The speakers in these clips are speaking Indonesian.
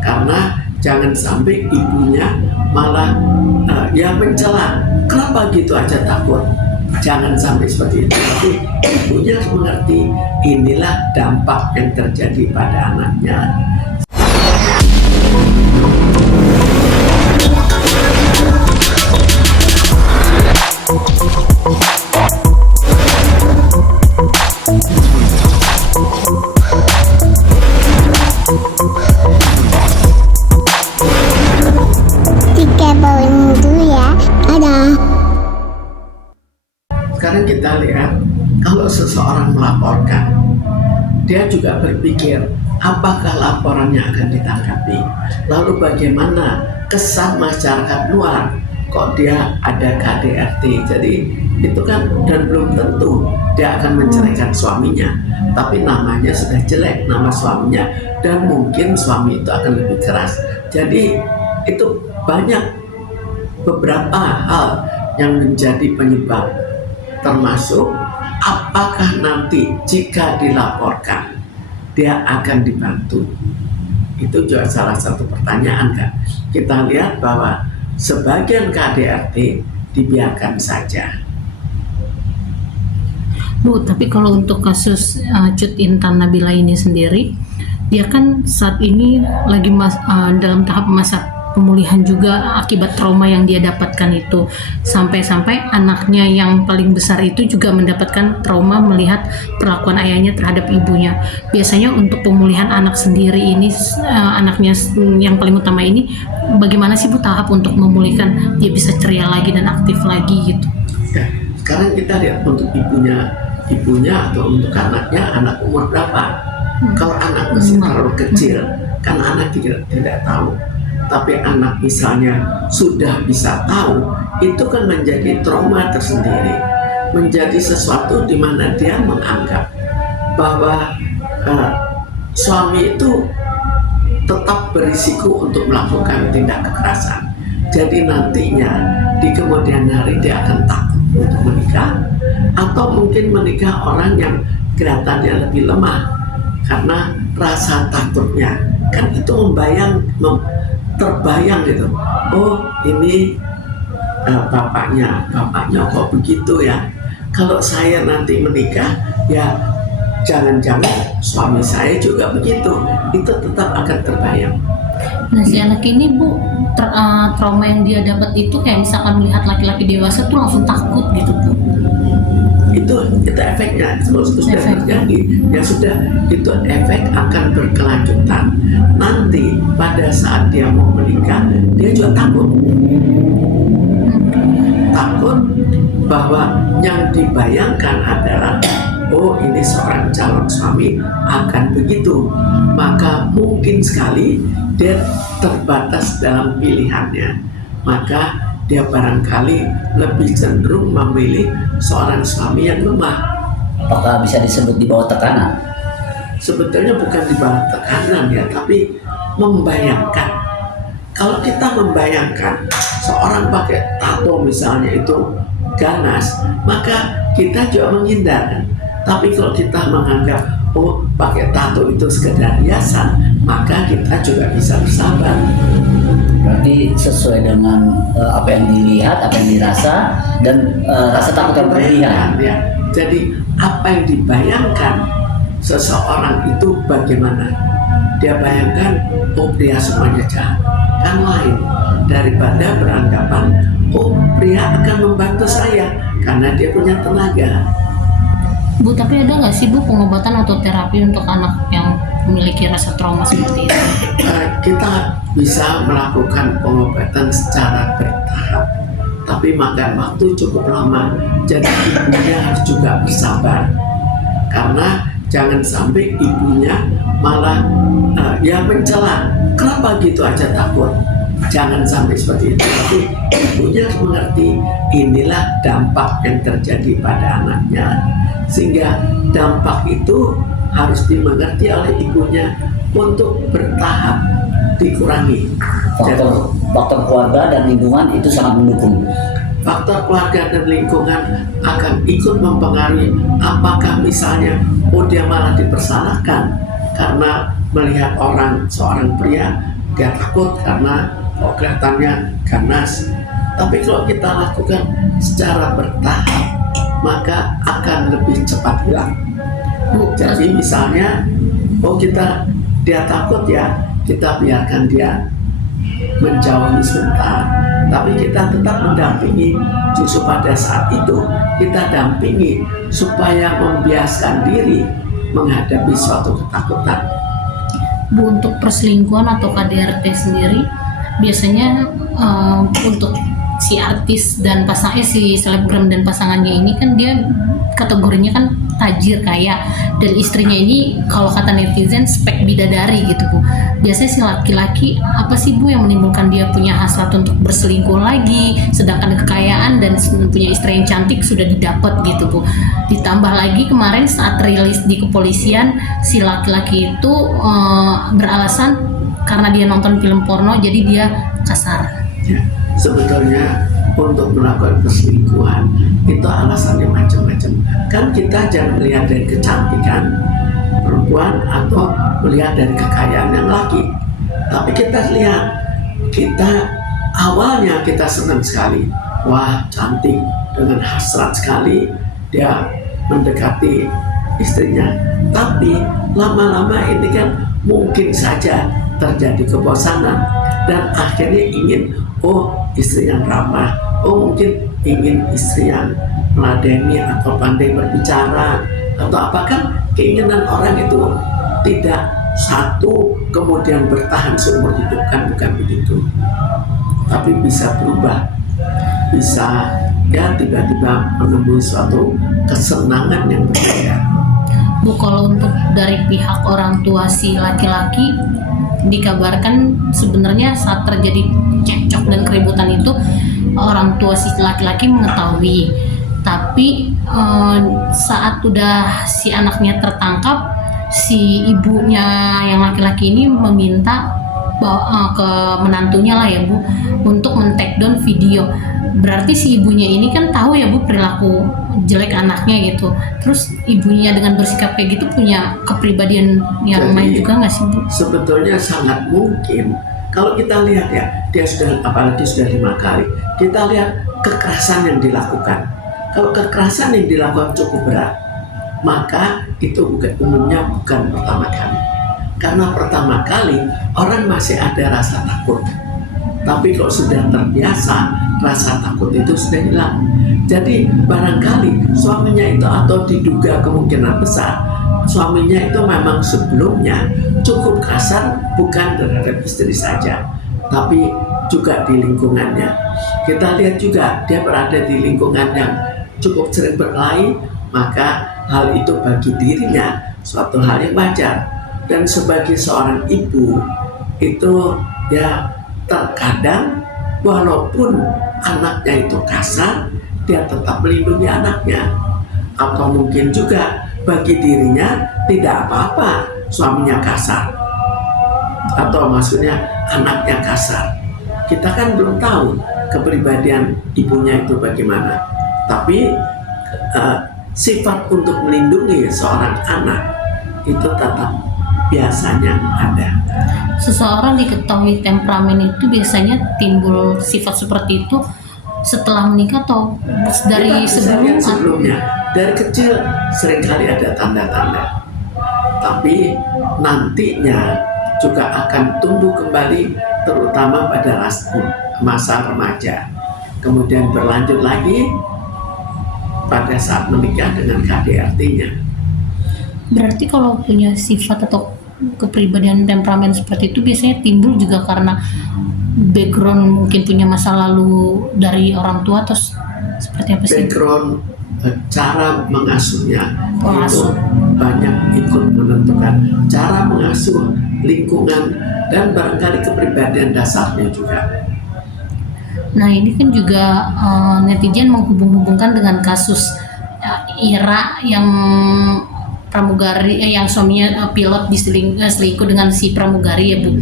karena jangan sampai ibunya malah ya mencela. Kenapa gitu aja takut? Jangan sampai seperti itu. Tapi ibunya harus mengerti inilah dampak yang terjadi pada anaknya. Sekarang kita lihat, kalau seseorang melaporkan, dia juga berpikir apakah laporannya akan ditanggapi, lalu bagaimana kesan masyarakat luar kok dia ada KDRT. Jadi itu kan, dan belum tentu dia akan menceraikan suaminya, tapi namanya sudah jelek, nama suaminya, dan mungkin suami itu akan lebih keras. Jadi itu banyak beberapa hal yang menjadi penyebab, termasuk apakah nanti jika dilaporkan dia akan dibantu. Itu juga salah satu pertanyaan kan. Kita lihat bahwa sebagian KDRT dibiarkan saja. Bu, tapi kalau untuk kasus Cut Intan Nabila ini sendiri, dia kan saat ini lagi dalam tahap masa pemulihan juga akibat trauma yang dia dapatkan itu. Sampai-sampai anaknya yang paling besar itu juga mendapatkan trauma melihat perlakuan ayahnya terhadap ibunya. Biasanya untuk pemulihan anak sendiri ini, anaknya yang paling utama ini, bagaimana sih Bu tahap untuk memulihkan dia bisa ceria lagi dan aktif lagi gitu? Ya, sekarang kita lihat untuk ibunya atau untuk anaknya, anak umur berapa? Kalau anak masih terlalu kecil, kan anak tidak tahu. Tapi anak misalnya sudah bisa tahu, itu kan menjadi trauma tersendiri, menjadi sesuatu di mana dia menganggap bahwa suami itu tetap berisiko untuk melakukan tindak kekerasan. Jadi nantinya di kemudian hari dia akan takut untuk menikah, atau mungkin menikah orang yang kelihatannya lebih lemah karena rasa takutnya. Kan itu terbayang gitu. Oh, ini bapaknya kok begitu ya. Kalau saya nanti menikah, ya jangan-jangan suami saya juga begitu. Itu tetap akan terbayang. Nah, si anak ini Bu, trauma yang dia dapat itu kayak misalkan melihat laki-laki dewasa tuh langsung takut gitu Bu. Itu efeknya, kalau sudah terjadi, ya sudah, itu efek akan berkelanjutan. Nanti pada saat dia mau menikah, dia juga takut bahwa yang dibayangkan adalah, oh ini seorang calon suami akan begitu, maka mungkin sekali dia terbatas dalam pilihannya, maka dia barangkali lebih cenderung memilih seorang suami yang lemah. Apakah bisa disebut di bawah tekanan? Sebetulnya bukan di bawah tekanan ya, tapi membayangkan. Kalau kita membayangkan seorang pakai tato misalnya itu ganas, maka kita juga menghindar. Tapi kalau kita menganggap, oh pakai tato itu sekedar hiasan, maka kita juga bisa bersabar. Berarti sesuai dengan apa yang dilihat, apa yang dirasa, dan rasa takut yang berlebihan. Ya. Jadi apa yang dibayangkan seseorang itu bagaimana? Dia bayangkan, oh pria semuanya jahat. Kan lain daripada beranggapan, oh pria akan membantu saya karena dia punya tenaga. Bu, tapi ada nggak sih Bu pengobatan atau terapi untuk anak yang memiliki rasa trauma seperti itu? Kita bisa melakukan pengobatan secara bertahap, tapi makan waktu cukup lama. Jadi ibunya harus juga bersabar, karena jangan sampai ibunya malah ya mencela. Kenapa gitu aja takut? Jangan sampai seperti itu. Tapi ibunya harus mengerti inilah dampak yang terjadi pada anaknya, sehingga dampak itu harus dimengerti oleh ibunya untuk bertahap dikurangi. Faktor keluarga dan lingkungan itu sangat mendukung. Faktor keluarga dan lingkungan akan ikut mempengaruhi. Apakah misalnya, oh dia malah dipersalahkan karena melihat seorang pria dia takut karena kelihatannya ganas. Tapi kalau kita lakukan secara bertahap, maka akan lebih cepat hilang. Jadi misalnya, dia takut ya, kita biarkan dia menjauhi sebentar, tapi kita tetap mendampingi. Justru pada saat itu kita dampingi supaya membiasakan diri menghadapi suatu ketakutan. Bu, untuk perselingkuhan atau KDRT sendiri biasanya untuk si artis dan si selebgram dan pasangannya ini kan dia kategorinya kan tajir kaya, dan istrinya ini kalau kata netizen spek bidadari gitu Bu. Biasanya si laki-laki apa sih Bu yang menimbulkan dia punya hasrat untuk berselingkuh lagi, sedangkan kekayaan dan punya istri yang cantik sudah didapat gitu Bu. Ditambah lagi kemarin saat rilis di kepolisian, si laki-laki itu beralasan karena dia nonton film porno jadi dia kasar. Ya, sebetulnya untuk melakukan perselingkuhan itu alasannya macam-macam. Kan kita jangan melihat dari kecantikan perempuan atau melihat dari kekayaan yang laki, tapi kita lihat, awalnya kita senang sekali, wah cantik, dengan hasrat sekali dia mendekati istrinya. Tapi lama-lama ini kan mungkin saja terjadi kebosanan dan akhirnya ingin istri yang ramah, mungkin ingin istri yang meladeni atau pandai berbicara atau apakah keinginan orang itu tidak satu kemudian bertahan seumur hidup, kan bukan begitu, tapi bisa berubah, bisa ya tiba-tiba menemui suatu kesenangan yang berbeda. Bu, kalau untuk dari pihak orang tua si laki-laki dikabarkan sebenarnya saat terjadi cekcok dan keributan itu orang tua si laki-laki mengetahui, tapi saat udah si anaknya tertangkap, si ibunya yang laki-laki ini meminta ke menantunya lah ya Bu untuk men-take down video. Berarti si ibunya ini kan tahu ya Bu perilaku jelek anaknya gitu. Terus ibunya dengan bersikap kayak gitu punya kepribadian yang lain juga nggak sih Bu? Sebetulnya sangat mungkin. Kalau kita lihat ya, dia apalagi sudah 5 kali, kita lihat kekerasan yang dilakukan. Kalau kekerasan yang dilakukan cukup berat, maka itu umumnya bukan pertama kali. Karena pertama kali orang masih ada rasa takut, tapi kalau sudah terbiasa, rasa takut itu sudah hilang. Jadi barangkali suaminya itu, atau diduga kemungkinan besar suaminya itu memang sebelumnya cukup kasar, bukan terhadap istri saja, tapi juga di lingkungannya. Kita lihat juga dia berada di lingkungan yang cukup sering berkelahi, maka hal itu bagi dirinya suatu hal yang wajar. Dan sebagai seorang ibu itu ya terkadang walaupun anaknya itu kasar, dia tetap melindungi anaknya. Atau mungkin juga bagi dirinya tidak apa-apa suaminya kasar, atau maksudnya anaknya kasar. Kita kan belum tahu kepribadian ibunya itu bagaimana, tapi sifat untuk melindungi seorang anak itu tetap biasanya ada. Seseorang diketahui temperamen itu biasanya timbul sifat seperti itu setelah menikah atau dari sebelumnya. Dari kecil seringkali ada tanda-tanda, tapi nantinya juga akan tumbuh kembali, terutama pada masa remaja, kemudian berlanjut lagi pada saat menikah dengan KDRT-nya. Berarti kalau punya sifat atau kepribadian temperamen seperti itu biasanya timbul juga karena background, mungkin punya masa lalu dari orang tua, atau seperti apa sih? Background, cara mengasuhnya itu banyak ikut menentukan, cara mengasuh, lingkungan, dan barangkali kepribadian dasarnya juga. Nah ini kan juga netizen menghubung-hubungkan dengan kasus Ira yang pramugari, yang suaminya pilot selingkuh dengan si pramugari ya Bu.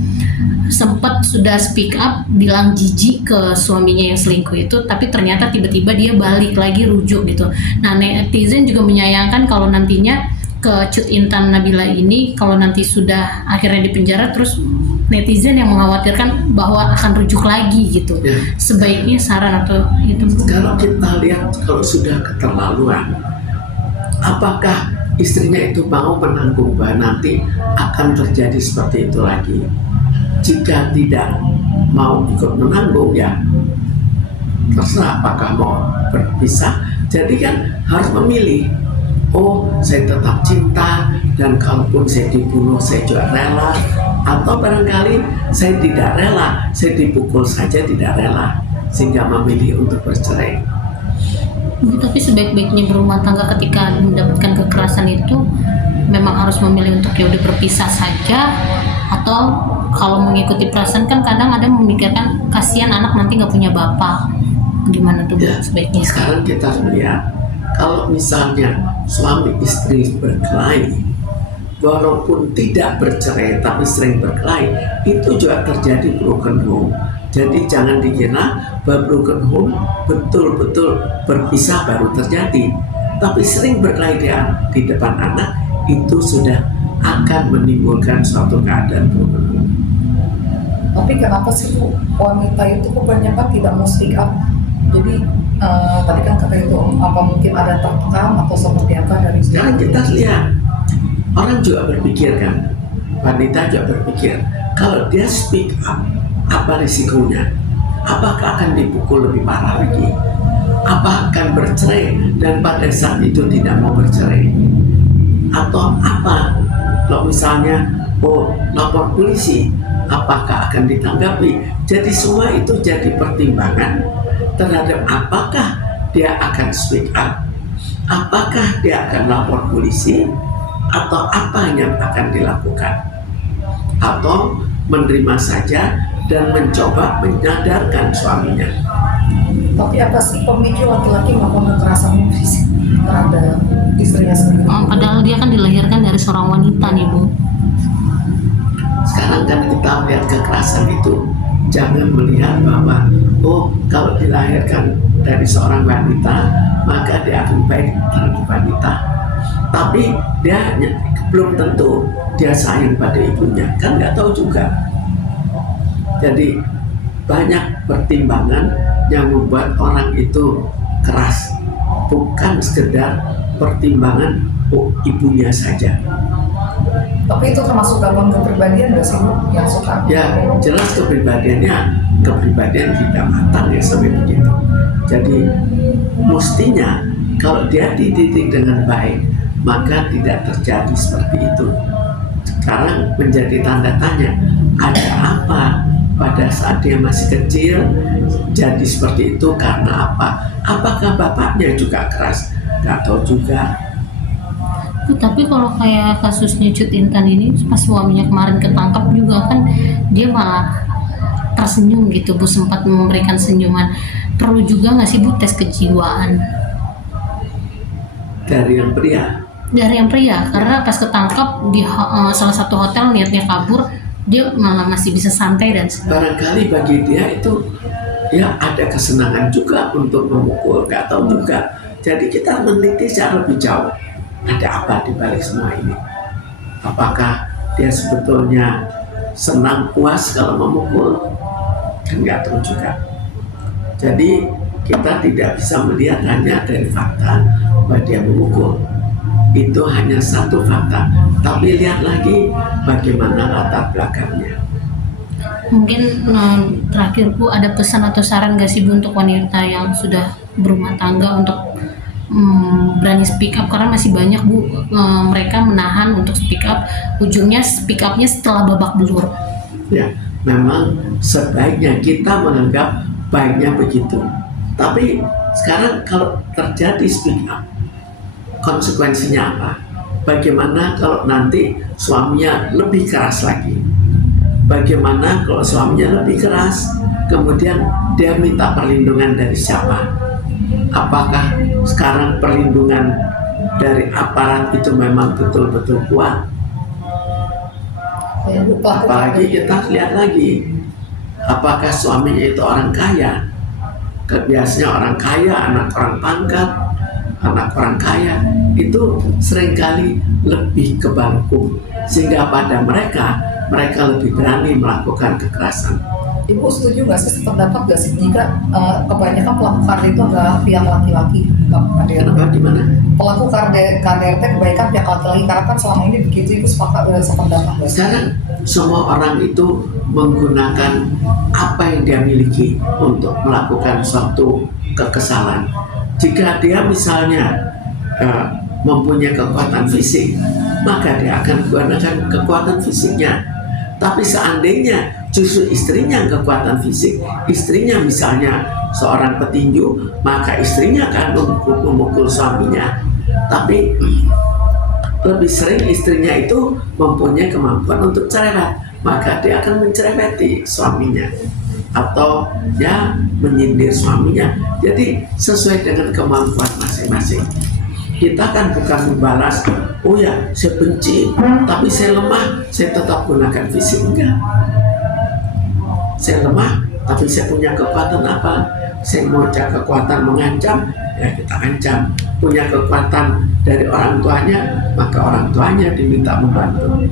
Sempat sudah speak up bilang jijik ke suaminya yang selingkuh itu, tapi ternyata tiba-tiba dia balik lagi rujuk gitu. Nah netizen juga menyayangkan kalau nantinya ke Cut Intan Nabila ini, kalau nanti sudah akhirnya di penjara terus netizen yang mengkhawatirkan bahwa akan rujuk lagi gitu. Ya. Sebaiknya saran atau itu Bu? Kalau kita lihat kalau sudah keterlaluan, apakah istrinya itu mau menanggung bahwa nanti akan terjadi seperti itu lagi? Jika tidak mau ikut menanggung, ya terserah apakah mau berpisah. Jadi kan harus memilih. Oh, saya tetap cinta, dan kalaupun saya dibunuh saya juga rela. Atau barangkali saya tidak rela, saya dipukul saja tidak rela, sehingga memilih untuk bercerai. Tapi sebaik-baiknya berumah tangga ketika mendapatkan kekerasan itu memang harus memilih untuk ya udah berpisah saja, atau kalau mengikuti perasaan kan kadang ada memikirkan kasihan anak nanti nggak punya bapak. Gimana tuh Bu, Ya, sebaiknya? sekarang kita lihat, kalau misalnya suami istri berkelahi, walaupun tidak bercerai tapi sering berkelahi, itu juga terjadi broken home. Jadi jangan dikira bahwa broken home betul-betul berpisah baru terjadi, tapi sering berkelahi di depan anak itu sudah akan menimbulkan suatu keadaan broken home. Tapi kenapa sih Bu, wanita itu kebanyakan tidak mau speak up? Jadi tadi kan kata itu, apa mungkin ada tertekan atau seperti apa dari Sekarang kita lihat, orang juga berpikir kan, wanita juga berpikir, kalau dia speak up, apa risikonya? Apakah akan dipukul lebih parah lagi? Apa akan bercerai dan pada saat itu tidak mau bercerai? Atau apa? Kalau misalnya lapor polisi, apakah akan ditanggapi? Jadi semua itu jadi pertimbangan terhadap apakah dia akan speak up, apakah dia akan lapor polisi, atau apa yang akan dilakukan, atau menerima saja dan mencoba menyadarkan suaminya. Tapi apa sih pemicu laki-laki melakukan kekerasan fisik terhadap istrinya sendiri? Padahal dia kan dilahirkan dari seorang wanita nih Bu. Sekarang kan kita melihat kekerasan itu, jangan melihat bahwa kalau dilahirkan dari seorang wanita maka dia akan baik terhadap wanita, tapi dia belum tentu dia sayang pada ibunya, kan nggak tahu juga. Jadi banyak pertimbangan yang membuat orang itu keras, bukan sekedar pertimbangan ibunya saja. Tapi itu termasuk gangguan kepribadian nggak sih Bu, yang suka? Ya jelas kepribadian tidak matang ya sampai begitu. Jadi mestinya kalau dia dididik dengan baik maka tidak terjadi seperti itu. Sekarang menjadi tanda tanya, ada apa pada saat dia masih kecil jadi seperti itu, karena apa? Apakah bapaknya juga keras? Gak tahu juga. Tapi kalau kayak kasusnya Cut Intan ini, pas suaminya kemarin ketangkap juga kan dia malah tersenyum gitu Bu, sempat memberikan senyuman. Perlu juga nggak sih Bu tes kejiwaan Dari yang pria? dari yang pria? Karena pas ketangkap di salah satu hotel niatnya kabur, dia malah masih bisa santai dan Barangkali bagi dia itu ya ada kesenangan juga untuk memukul, gak tahu juga. Jadi kita meneliti secara lebih jauh, ada apa di balik semua ini? Apakah dia sebetulnya senang puas kalau memukul? Kan nggak tahu juga. Jadi kita tidak bisa melihat hanya dari fakta bahwa dia memukul. Itu hanya satu fakta, tapi lihat lagi bagaimana latar belakangnya. Mungkin terakhir Bu, ada pesan atau saran gak sih Bu untuk wanita yang sudah berumah tangga untuk berani speak up, karena masih banyak Bu mereka menahan untuk speak up, ujungnya speak upnya setelah babak belur. Ya, memang sebaiknya kita menganggap baiknya begitu. Tapi sekarang kalau terjadi speak up, konsekuensinya apa? Bagaimana kalau nanti suaminya lebih keras lagi? Bagaimana kalau suaminya lebih keras, kemudian dia minta perlindungan dari siapa? Apakah sekarang perlindungan dari aparat itu memang betul-betul kuat? Apalagi kita lihat lagi, apakah suaminya itu orang kaya? Biasanya orang kaya, anak orang pangkat, anak orang kaya itu seringkali lebih kebangkung, sehingga pada mereka mereka lebih berani melakukan kekerasan. Ibu setuju nggak sih, sependapat nggak sih jika kebanyakan pelaku KDRT itu adalah pihak laki-laki? Kenapa? Gimana? Pelaku KDRT kebanyakan pihak laki-laki, karena kan selama ini begitu. Ibu sependapat nggak sih? Sekarang semua orang itu menggunakan apa yang dia miliki untuk melakukan suatu kekesalan. Jika dia misalnya mempunyai kekuatan fisik, maka dia akan menggunakan kekuatan fisiknya. Tapi seandainya justru istrinya yang kekuatan fisik, istrinya misalnya seorang petinju, maka istrinya akan memukul suaminya. Tapi lebih sering istrinya itu mempunyai kemampuan untuk cerewet, maka dia akan mencereweti suaminya atau ya menyindir suaminya. Jadi sesuai dengan kemampuan masing-masing. Kita kan bukan membalas, oh ya saya benci, tapi saya lemah, saya tetap gunakan fisik. Enggak. Saya lemah, tapi saya punya kekuatan apa? Saya punya kekuatan mengancam, ya kita ancam. Punya kekuatan dari orang tuanya, maka orang tuanya diminta membantu.